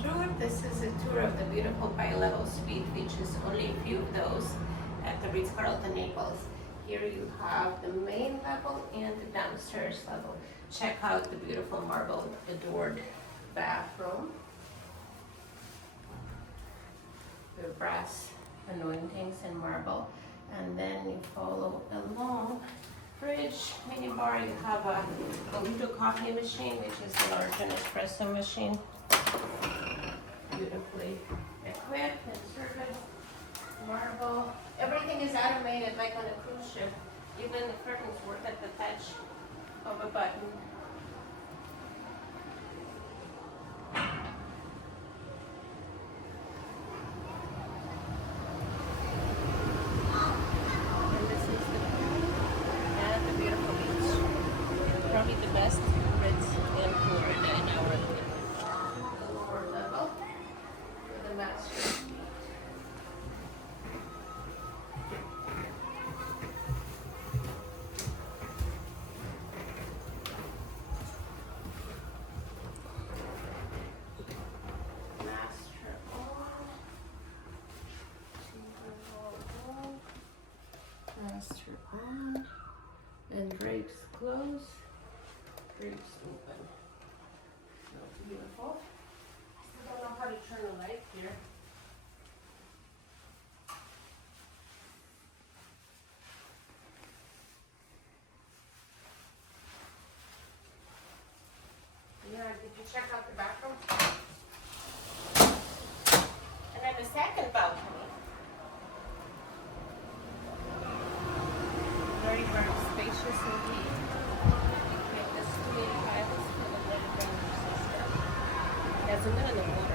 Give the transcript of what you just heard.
through. This is a tour of the beautiful bi-level suite, which is only a few of those at the Ritz Carlton Naples. Here you have the main level and the downstairs level. Check out the beautiful marble adored bathroom. The brass anointings and marble. And then you follow along. Fridge, mini bar, you have a little coffee machine, which is a large espresso machine. Beautifully equipped and serviced. Marble. Everything is automated like on a cruise ship. Even the curtains work at the touch of a button. And this is the pool and the beautiful beach. Probably the best Ritz in Florida in our opinion. The lower level with the master suite. Master on, and drapes close, drapes open. So beautiful. I still don't know how to turn the light here. Yeah, did you check out the bathroom? And then the second balcony. Very spacious indeed. This 285 is for the living room system. It has a little